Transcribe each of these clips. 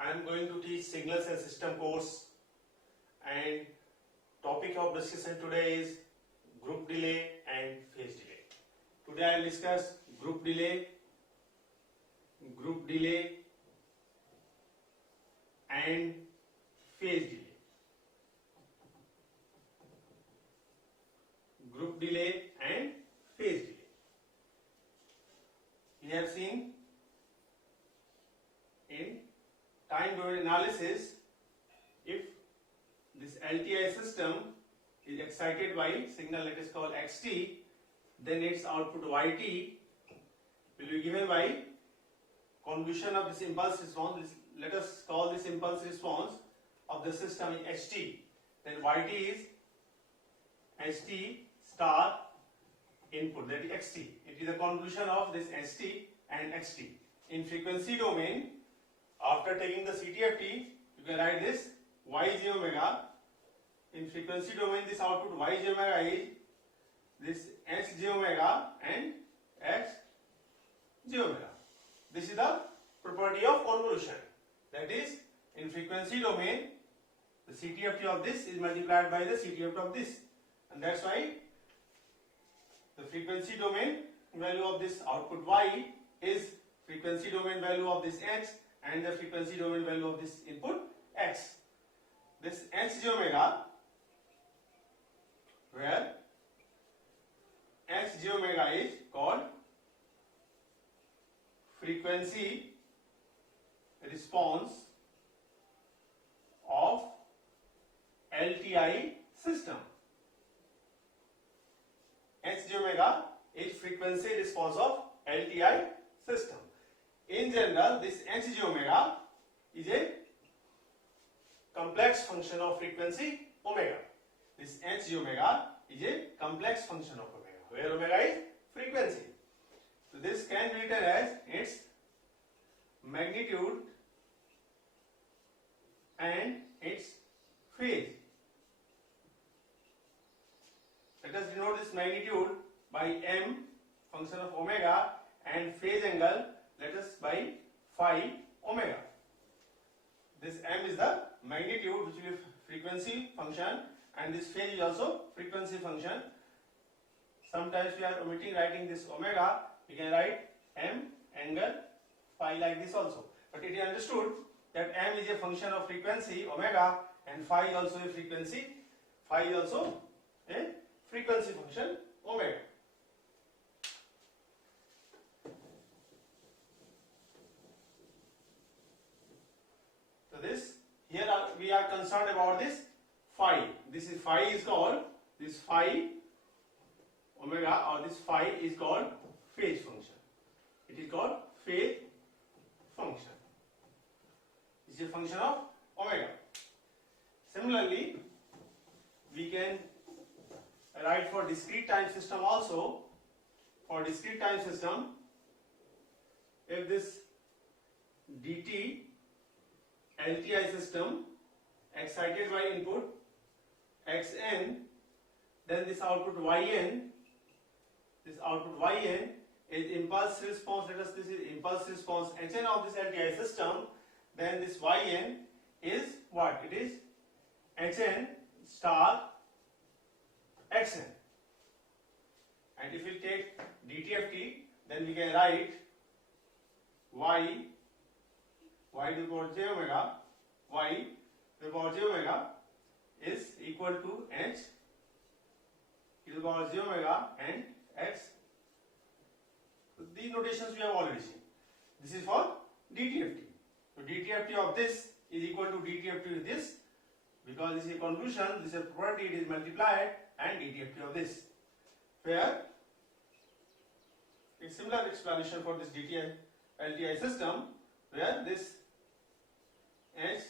I am going to teach signals and system course, and topic of discussion today is group delay and phase delay. Today I will discuss group delay and phase delay. Group delay and phase delay. We have seen in time domain analysis, if this LTI system is excited by signal that is called xt, then its output yt will be given by convolution of this impulse response. Let us call this impulse response of the system in ht. Then yt is ht star input, that is xt. It is a convolution of this st and xt. In frequency domain, after taking the CTFT, you can write this yj omega. In frequency domain, this output yj omega is this xj omega and xj omega. This is the property of convolution. That is, in frequency domain, the CTFT of this is multiplied by the CTFT of this, and that's why the frequency domain value of this output y is frequency domain value of this x, and the frequency domain value of this input x. This xj omega, where xj omega is called frequency response of LTI system. Xj omega is frequency response of LTI system. In general, this xj omega is a complex function of frequency omega. This xj omega is a complex function of omega, where omega is frequency. So this can be written as its magnitude and its phase. Let us denote this magnitude by m, function of omega, and phase angle, let us by phi omega. This m is the magnitude, which will be frequency function, and this phase is also frequency function. Sometimes we are omitting writing this omega, we can write m angle phi like this also. But it is understood that m is a function of frequency omega, and phi is also a frequency. Phi is also a frequency function omega. So this here we are concerned about this phi. This is phi is called this phi omega, or this phi is called phase function. It is called phase function. It is a function of omega. Similarly, we can write for discrete time system also. For discrete time system, if this dt LTI system excited by input xn, then this output yn is impulse response. Let us, this is impulse response hn of this LTI system. Then this yn is what? It is hn star xn. And if we take DTFT, then we can write y to the power j omega, y to the power j omega is equal to h to the power j omega and x. So these notations we have already seen. This is for DTFT. So DTFT of this is equal to DTFT of this, because this is a convolution, this is a property, it is multiplied, and DTFT of this. Where a similar explanation for this LTI system, where this h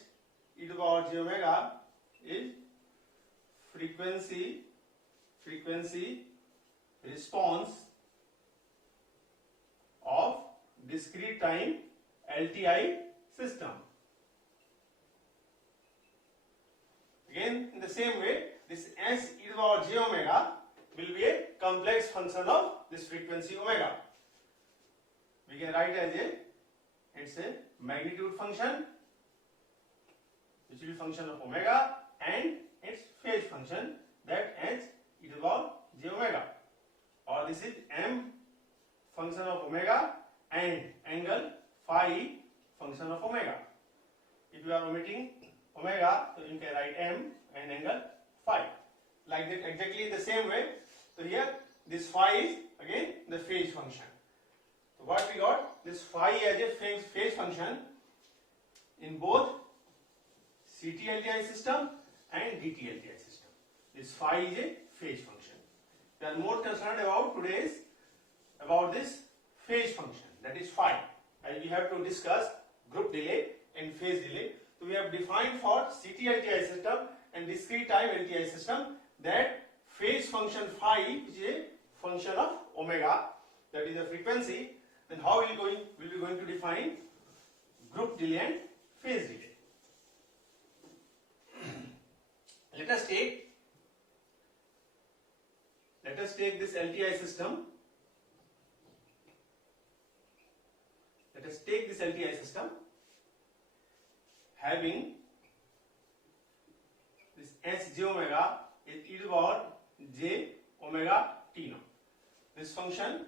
e to the power j omega is frequency response of discrete time LTI system. Again, in the same way, this s e to the power j omega will be a complex function of this frequency omega. We can write as it's a magnitude function which will be function of omega, and its phase function, that h e to the power j omega, or this is m function of omega and angle phi function of omega. If you are omitting omega, so you can write m and angle phi, like that, exactly the same way. So here this phi is again the phase function. So what we got, this phi as a phase function in both CT-LTI system and DT-LTI system. This phi is a phase function. We are more concerned about today's about this phase function, that is phi, and we have to discuss group delay and phase delay. So we have defined for CT-LTI system and discrete time LTI system that phase function phi, which is a function of omega, that is the frequency. Then how will be going to define group delay and phase delay? Let us take this LTI system. Let us take this LTI system having this h j omega is e to the power j omega t naught. This function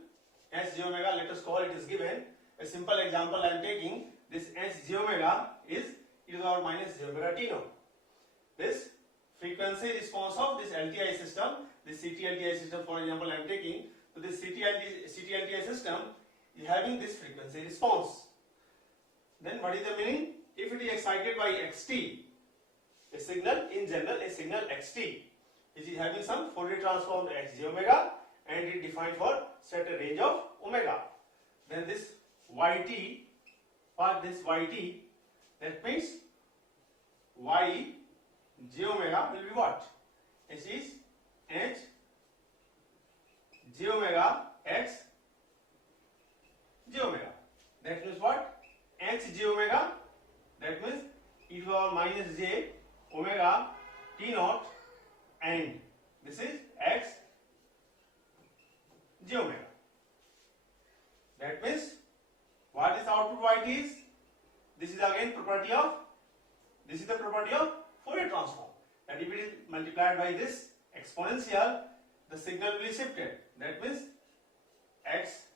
h j omega, let us call it is given. A simple example I am taking, this h j omega is e to the power minus j omega t naught. This frequency response of this LTI system, this CT-LTI system for example I am taking. So this CT-LTI system is having this frequency response. Then what is the meaning? If it is excited by xt, a signal in general, a signal xt, which is having some Fourier transform to h j omega, and it defined for certain range of omega, then this yt, for this yt, that means y j omega will be what? It is h j omega x j omega. That means what? H j omega, that means e to the power minus j omega t naught, and this is x j omega. That means what is output yt is? This is again property of, this is the property of Fourier transform, that if it is multiplied by this exponential, the signal will be shifted. That means x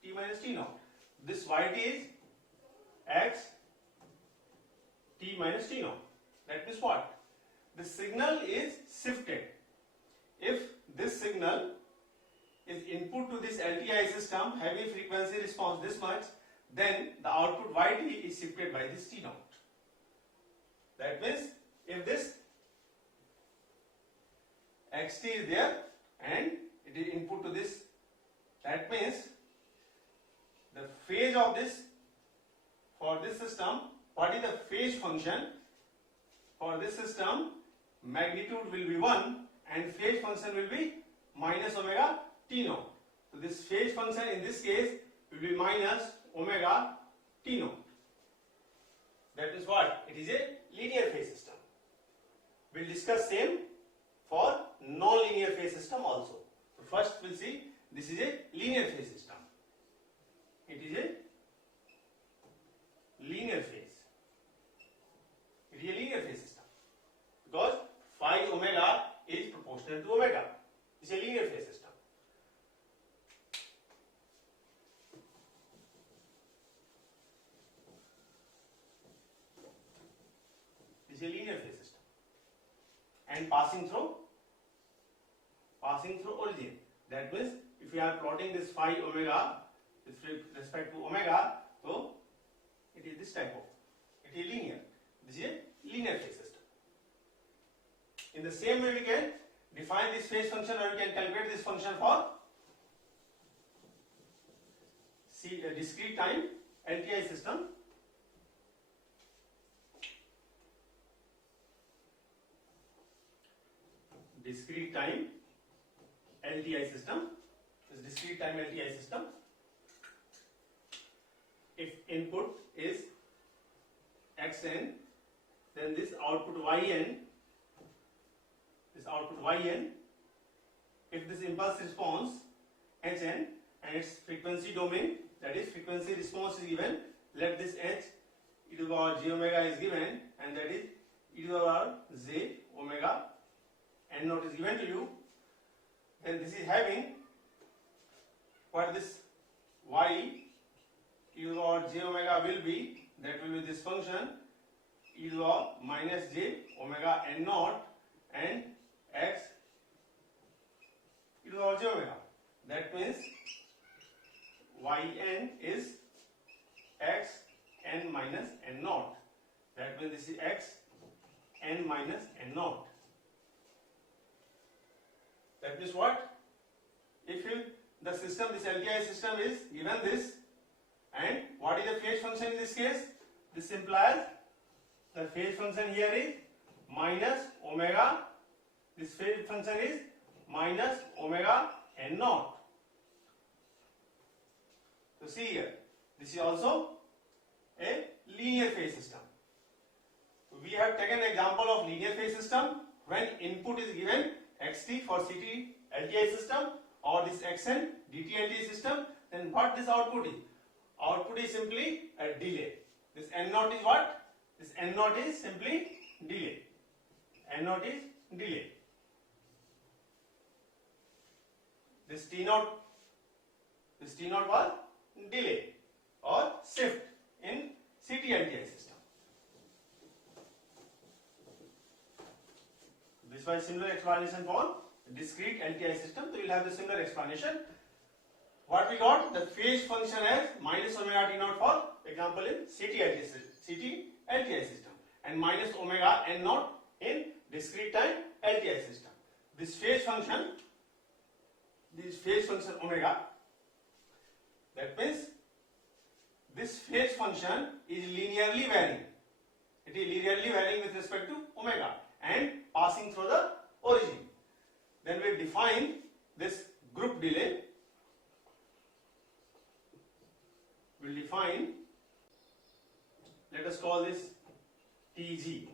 t minus t naught. This yt is x t minus t naught. That means what? The signal is shifted. If this signal is input to this LTI system having frequency response this much, then the output yt is shifted by this t naught. That means if this xt is there and it is input to this, that means the phase of this, for this system, what is the phase function for this system? Magnitude will be 1 and phase function will be minus omega t naught. So this phase function in this case will be minus omega t naught. That is what? It is a linear phase system. We will discuss same for non-linear phase system also. So first we will see this is a linear phase system. It is a linear phase. It is a linear phase system because phi omega is proportional to omega. It is a linear phase system. It is a linear phase system and passing through origin. That means if you are plotting this phi omega with respect to omega, so it is this type of, it is linear. This is a linear phase system. In the same way we can define this phase function, or we can calculate this function for discrete time LTI system. Discrete time LTI system. This discrete time LTI system. If input is xn, then this output yn, if this impulse response hn and its frequency domain, that is frequency response is given, let this h e to the the power j omega is given, and that is e to the power j omega n naught is given to you, then this is having what this y e to the power j omega will be, that will be this function e to the power minus j omega n naught and x e to the power j omega. That means yn is x n minus n naught. That means this is x n minus n naught. That means what? If the system, this LTI system is given this, and what is the phase function in this case? This implies the phase function here is minus omega. This phase function is minus omega n naught. So see here, this is also a linear phase system. We have taken an example of linear phase system when input is given xt for CT LTI system or this xn DT LTI system. Then what this output is? Output is simply a delay. This n naught is what? This n naught is simply delay. N naught is delay. This T naught was delay or shift in CT LTI system. This was similar explanation for discrete LTI system. So we will have the similar explanation. What we got? The phase function as minus omega t naught for example in CT LTI system, and minus omega n naught in discrete time LTI system. This phase function omega, that means this phase function is linearly varying. It is linearly varying with respect to omega and passing through the origin. Then we define this group delay. We will define, let us call this Tg.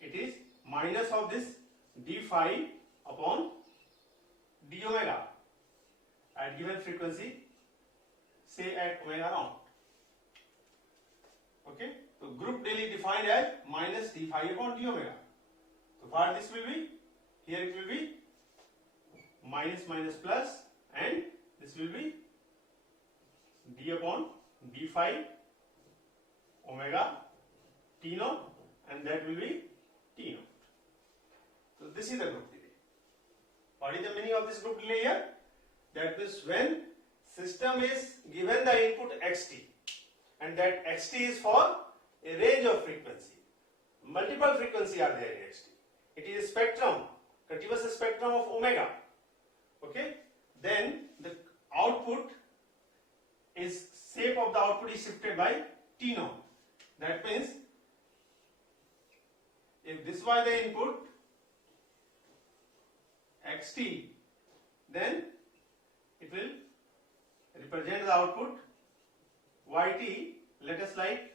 It is minus of this d phi upon d omega at given frequency, say at omega naught. Okay, so group delay defined as minus d phi upon d omega. So what this will be? Here it will be minus minus plus, and this will be d upon d phi omega t naught, and that will be t naught. So this is the group delay. What is the meaning of this group delay here? That means when system is given the input xt, and that xt is for a range of frequency. Multiple frequency are there in xt. It is a spectrum, continuous spectrum of omega. Okay, then the output is, shape of the output is shifted by t naught. That means if this was the input xt, then it will represent the output yt, let us like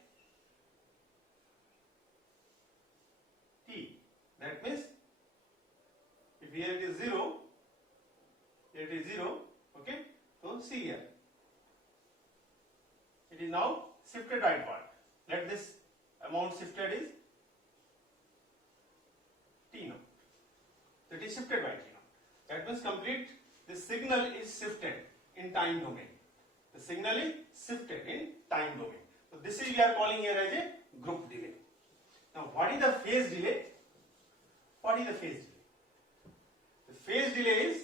t. That means if here it is 0, here it is 0, okay, so see here, it is now shifted rightward. Let this amount shifted is t naught. So it is shifted by t naught. That means complete, the signal is shifted in time domain. The signal is shifted in time domain. So this is we are calling here as a group delay. Now what is the phase delay? What is the phase delay? The phase delay is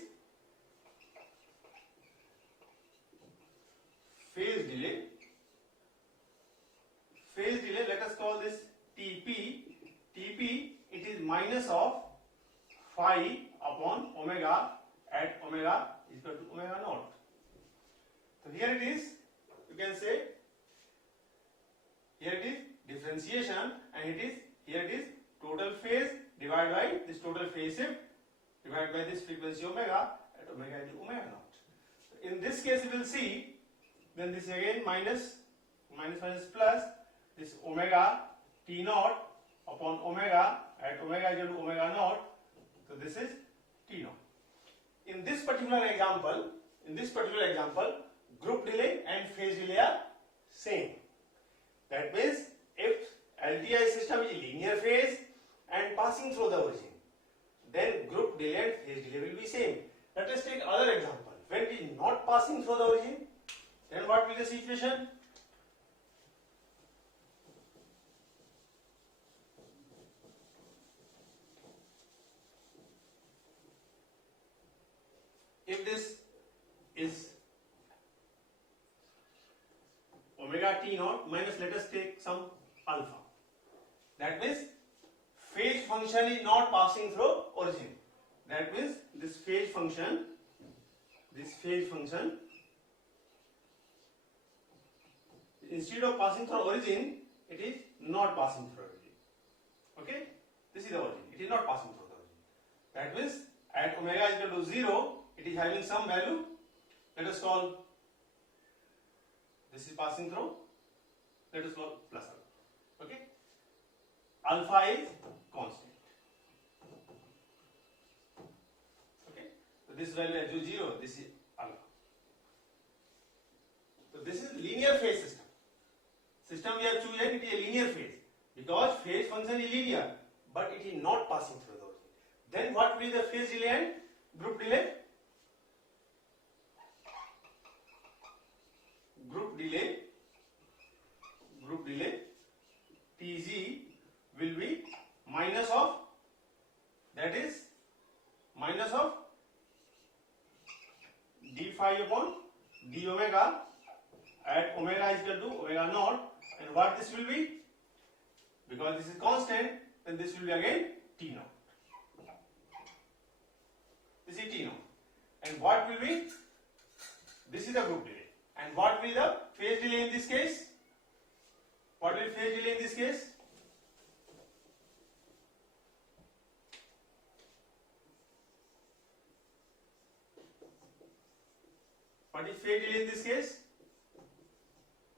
phase delay, let us call this Tp. Tp, it is minus of phi upon omega at omega is equal to omega naught. So here it is, you can say, here it is differentiation, and it is, here it is total phase divided by this total phase shift divided by this frequency omega at omega is omega naught. So in this case you will see, then this again minus plus this omega t naught upon omega at omega is equal to omega naught. So this is t naught. In this particular example, group delay and phase delay are same. That means if passing through the origin, then group delay and phase delay will be same. Let us take other example. When it is not passing through the origin, then what will be the situation? If this is omega t naught minus, let us take some alpha, that means phase function is not passing through origin. That means this phase function instead of passing through origin, it is not passing through origin. Okay, this is the origin, it is not passing through the origin. That means at omega is equal to 0, it is having some value. Let us call this is passing through, let us call plus alpha. Okay, alpha is constant. Okay, so this value is 0, this is alpha. So this is linear phase system. System we have chosen, it is a linear phase because phase function is linear, but it is not passing through the origin. Then what will be the phase delay and group delay? Group delay Tg will be minus of, that is minus of d phi upon d omega at omega is equal to omega naught, and what this will be, because this is constant, then this will be again t naught. This is t naught, and what will be, this is the group delay, and what will the phase delay in this case? What will phase delay in this case? What is phase delay in this case?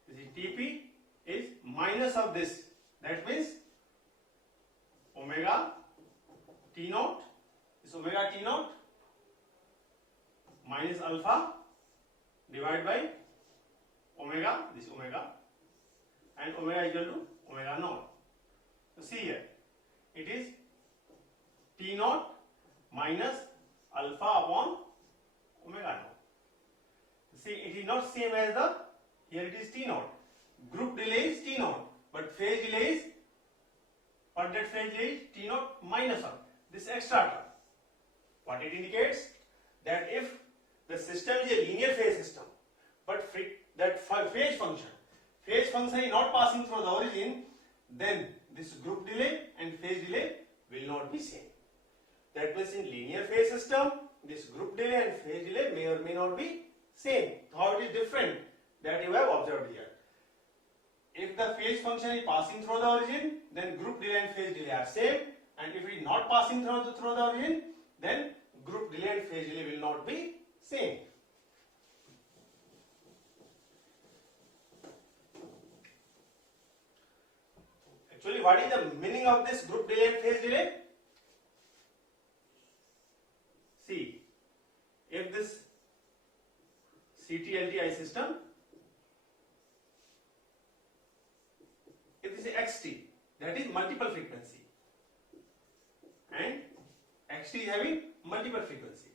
This is Tp is minus of this. That means omega t naught is omega t naught minus alpha divided by omega, this omega, and omega is equal to omega naught. So see here, it is t naught minus alpha upon omega naught. See, it is not same as the, here it is t naught. Group delay is t naught, but phase delay is, what that phase delay is? T naught minus of this extra term. What it indicates? That if the system is a linear phase system, but that phase function is not passing through the origin, then this group delay and phase delay will not be same. That means in linear phase system, this group delay and phase delay may or may not be same. How it is different, that you have observed here. If the phase function is passing through the origin, then group delay and phase delay are same, and if it is not passing through the origin, then group delay and phase delay will not be same. Actually, what is the meaning of this group delay and phase delay? See, if this CT-LTI system, if this is XT, that is multiple frequency, and XT is having multiple frequency.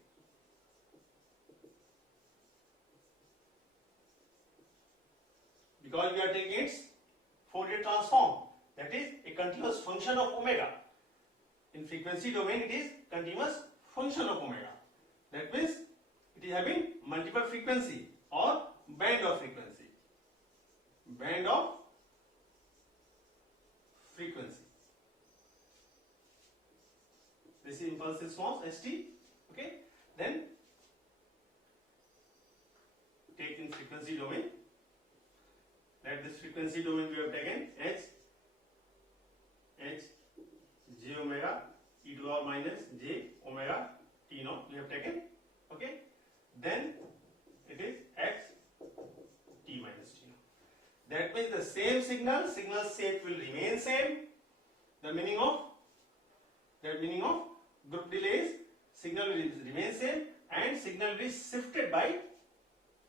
Because we are taking its Fourier transform, that is a continuous function of omega. In frequency domain, it is continuous function of omega. That means it is having multiple frequency or band of frequency. Band of frequency. This is impulse response ST. Okay. Then take in frequency domain. That this frequency domain we have taken h j omega e to the power minus j omega t naught we have taken. Okay. Then it is x t minus t naught. That means the same signal shape will remain same. The meaning of group delay is signal will remain same and signal will be shifted by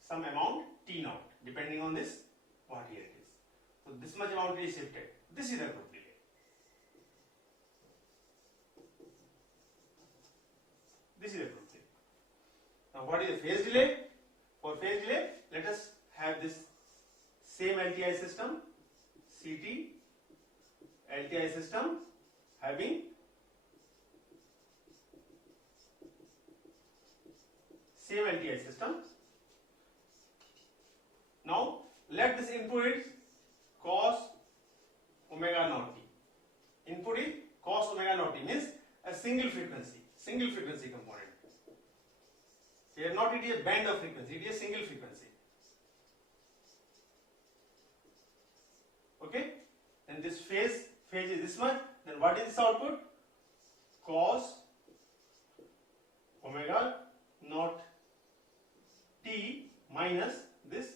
some amount t naught depending on this what here it is. So this much amount is shifted. This is the group delay. Now what is the phase delay? For phase delay, let us have this same LTI system, CT LTI system having same LTI system. Now let this input is cos omega naught t. Input is cos omega naught t, means a single frequency component. Here not it is a band of frequency, it is a single frequency. Okay, and this phase is this much. Then what is this output? Cos omega naught t minus this,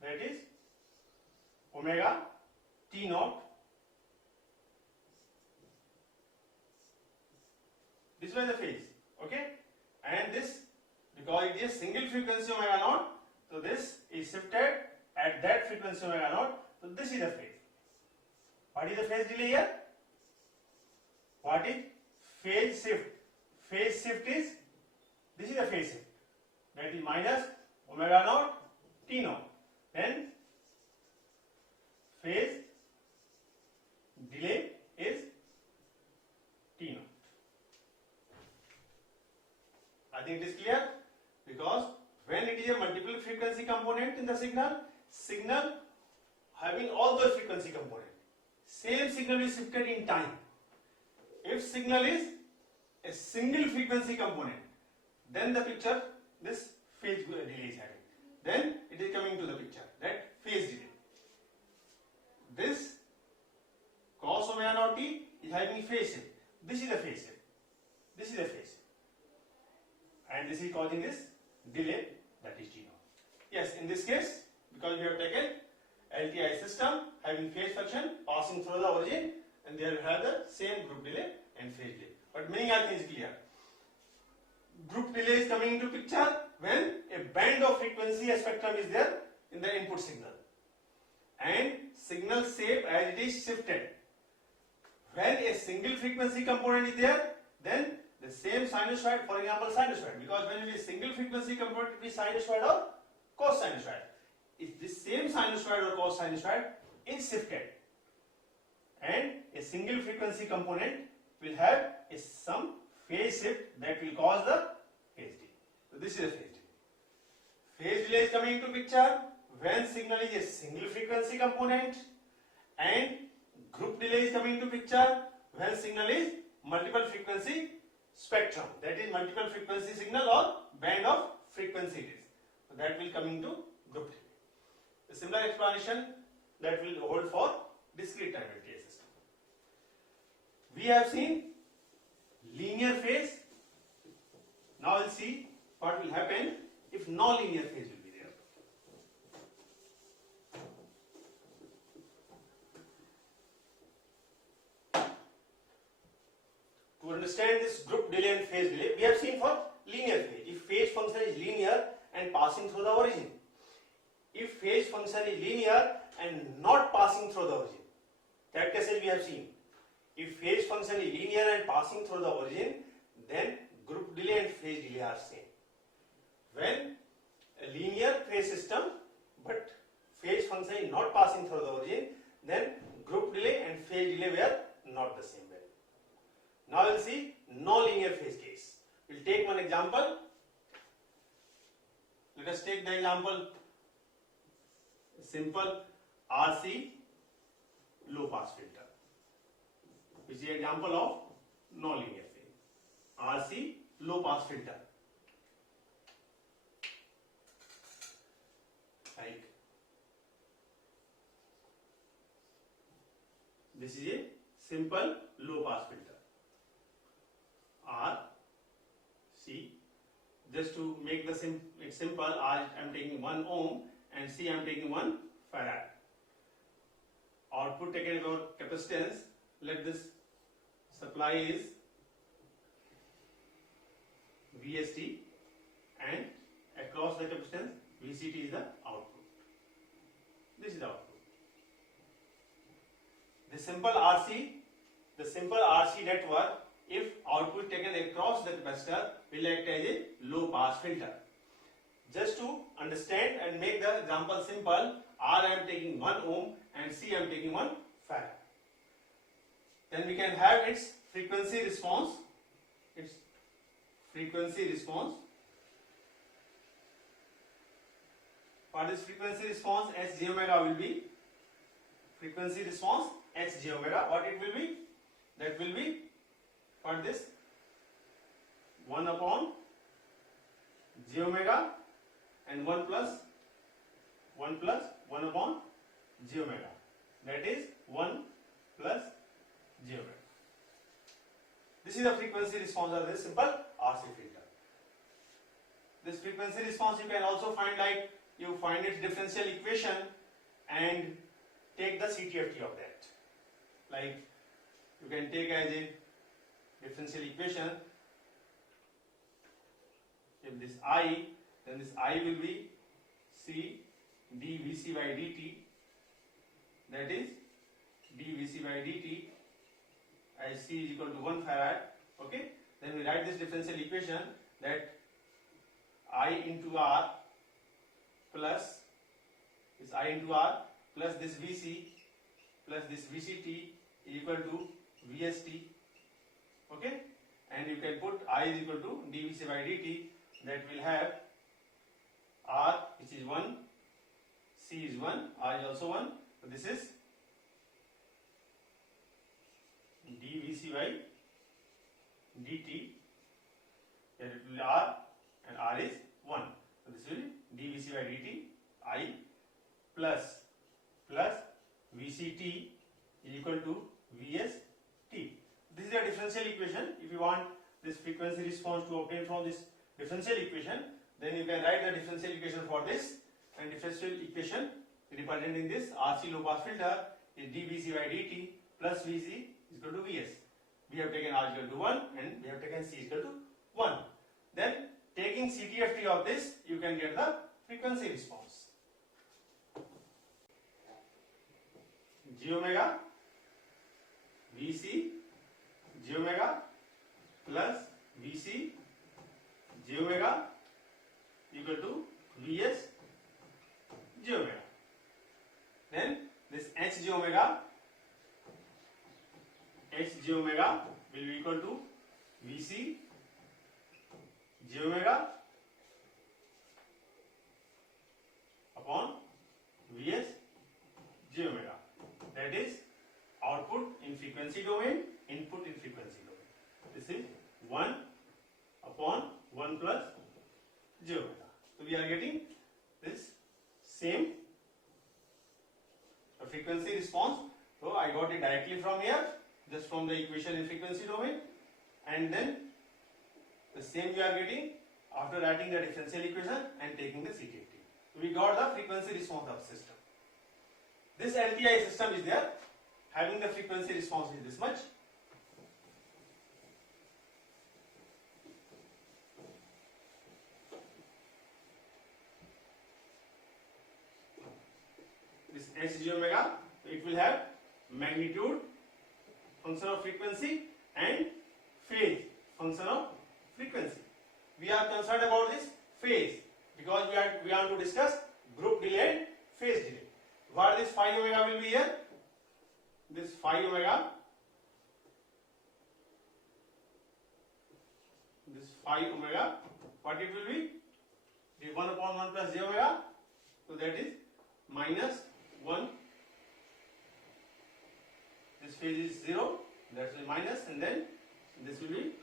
that is omega t naught. This was the phase. Okay, and this, because it is single frequency omega naught, so this is shifted at that frequency omega naught. So this is the phase. What is the phase delay here? What is phase shift? Phase shift is, this is the phase shift, that is minus omega naught t naught. Then phase delay is t naught. I think it is clear, because when it is a multiple frequency component in the signal having all the frequency component, same signal is shifted in time. If signal is a single frequency component, then the picture, this phase delay is having. Then it is coming to the picture, that phase delay. This cos omega naught t is having phase shift. This is the phase shift. This is the phase shift. And this is causing this delay, that is t naught. Yes, in this case, because we have taken LTI system having phase function passing through the origin, and they have the same group delay and phase delay. But meaning I think is clear. Group delay is coming into picture when a band of frequency spectrum is there in the input signal, and signal shape as it is shifted. When a single frequency component is there, then the same sinusoid, for example sinusoid, because when it is single frequency component, it will be sinusoid or cos sinusoid. If this same sinusoid or cos sinusoid is shifted, and a single frequency component will have some phase shift that will cause the phase delay. So this is a phase delay. Phase delay is coming into picture when signal is a single frequency component, and group delay is coming into picture when signal is multiple frequency spectrum, that is multiple frequency signal or band of frequency it is. So that will come into group delay. A similar explanation that will hold for discrete time LTI system. We have seen linear phase. Now we'll see what will happen if non-linear phase will be there. To understand this group delay and phase delay, we have seen for linear phase. If phase function is linear and passing through the origin. If phase function is linear and not passing through the origin, that cases we have seen. If phase function is linear and passing through the origin, then group delay and phase delay are same. When a linear phase system but phase function is not passing through the origin, then group delay and phase delay were not the same value. Now we will see non-linear phase case. We will take one example. Let us take the example simple RC low pass filter, which is an example of non-linear phase. RC low pass filter. Like this is a simple low pass filter. R C, just to make the it simple, R I am taking 1 ohm and C I am taking 1 farad. Output taken about capacitance. Let this supply is VST, and across the capacitance VCT is the output. This is the output. The simple RC network if output taken across the capacitor will act as a low pass filter. Just to understand and make the example simple, R I am taking 1 ohm and C I am taking 1 farad. Then we can have its frequency response. Its frequency response. For this frequency response, H j omega will be frequency response H j omega. What it will be? That will be for this 1 upon j omega and 1 plus 1 upon j omega. That is 1 plus j omega. This is the frequency response of this simple RC filter. This frequency response you can also find like you find its differential equation and take the CTFT of that. Like you can take as a differential equation, if this I, then this I will be C dVc by dt, that is dVc by dt as C is equal to 1 farad. Okay, then we write this differential equation that I into R plus this I into R plus this Vc plus this Vct is equal to Vst. Okay, and you can put I is equal to dVc by dt, that will have R which is 1, C is 1, R is also 1, so this is dVc by dt, that it will be R and R is 1, so this will be dVc by dt I plus Vct is equal to Vst. This is a differential equation. If you want this frequency response to obtain from this differential equation, then you can write the differential equation for this, and differential equation representing this RC low pass filter is dVc by dt plus Vc is equal to Vs. We have taken R equal to 1 and we have taken C equal to 1. Then taking CTFT of this, you can get the frequency response. J omega Vc j omega plus Vc j omega equal to Vs j omega. Then this H j omega will be equal to Vc j omega upon Vs j omega. That is output in frequency domain, input in frequency domain. This is 1 upon 1 plus j omega. So we are getting this same frequency response. So I got it directly from here, just from the equation in frequency domain, and then the same we are getting after writing the differential equation and taking the CTFT. So we got the frequency response of the system. This LTI system is there, having the frequency response is this much. This H j omega, it will have magnitude, function of frequency, and phase, function of frequency. We are concerned about this phase because we want to discuss group delay and phase delay. What this phi omega will be here? This phi omega, what it will be? The 1 upon 1 plus j omega, so that is minus 1. This phase is 0, that is minus, and then this will be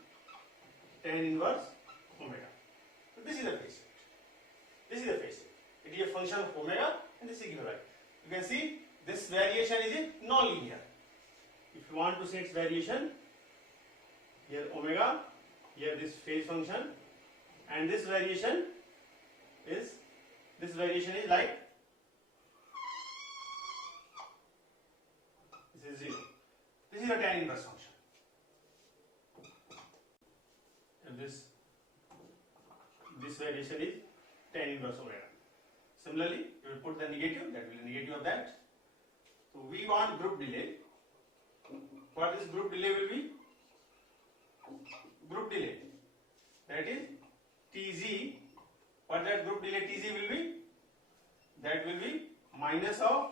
tan inverse omega. So this is the phase shift. This is the phase shift. It is a function of omega, and this is given right. You can see this variation is non-linear. If you want to see its variation, here omega, here this phase function, and this variation is like this is 0. This is a tan inverse function. And this variation is tan inverse omega. Similarly, you will put the negative, that will be negative of that. So we want group delay. What this group delay will be? group delay. That is Tg. What that group delay Tg will be? That will be minus of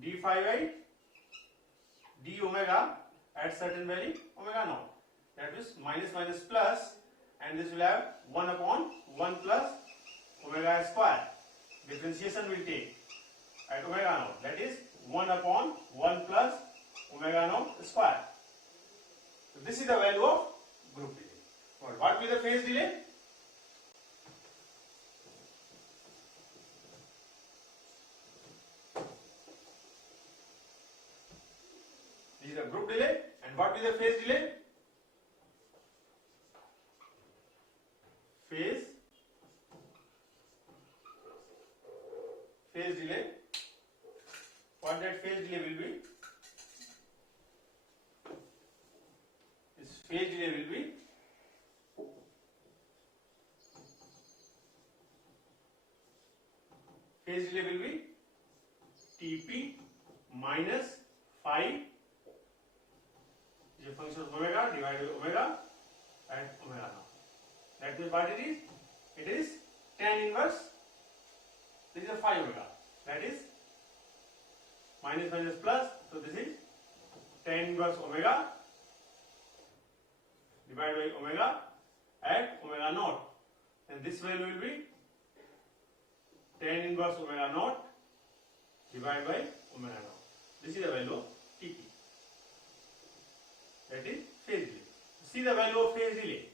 d phi by d omega at certain value omega naught. That is minus minus plus, and this will have 1 upon 1 plus omega square. Differentiation will take at omega naught. That is 1 upon 1 plus omega naught square. So this is the value of group delay. What will be the phase delay? This is the group delay, and what will be the phase delay? Phase delay. What that phase delay will be? This phase delay will be Tp minus phi is a function of omega divided by omega at omega naught. That means what it is? It is tan inverse. This is a phi omega. That is minus minus plus. So this is tan inverse omega divided by omega at omega naught. And this value will be tan inverse omega naught divided by omega naught. This is the value of Tp. That is phase delay. See the value of phase delay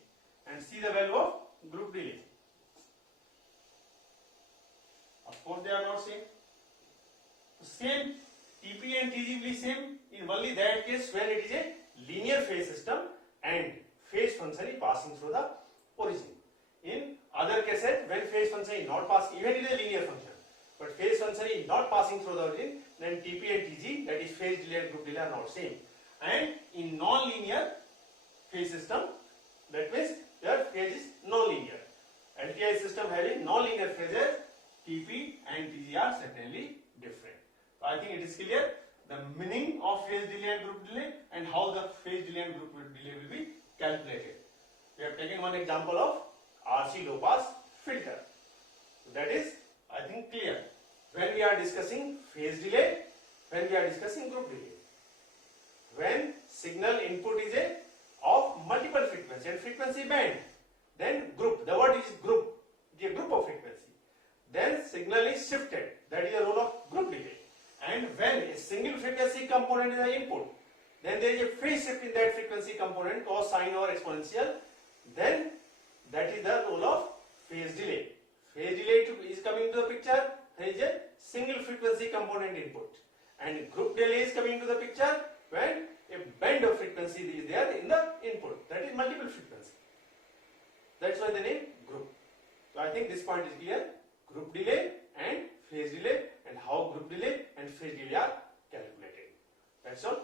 and see the value of group delay. Of course they are not same. Same Tp and Tg will be same in only that case when it is a linear phase system and phase function is passing through the origin. In other cases, when phase function is not passing, even it is a linear function, but phase function is not passing through the origin, then Tp and Tg, that is phase delay and group delay, are not same. And in non-linear phase system, that means their phase is non-linear. LTI system having non-linear phases, Tp and Tg are certainly different. So I think it is clear the meaning of phase delay and group delay and how the phase delay and group delay will be calculated. We have taken one example of RC low pass filter. So that is, I think, clear. When we are discussing phase delay, when we are discussing group delay, when signal input is of multiple frequency and frequency band, then group, the word is group, the group of frequency. Then signal is shifted, that is the role of group delay. And when a single frequency component is the input, then there is a phase shift in that frequency component, cos, sine or exponential, then that is the role of phase delay. Phase delay is coming into the picture, there is a single frequency component input. And group delay is coming into the picture when a band of frequency is there in the input, that is multiple frequency. That's why the name group. So I think this point is clear. Group delay and phase delay and how group delay and phase delay are calculated. That's all.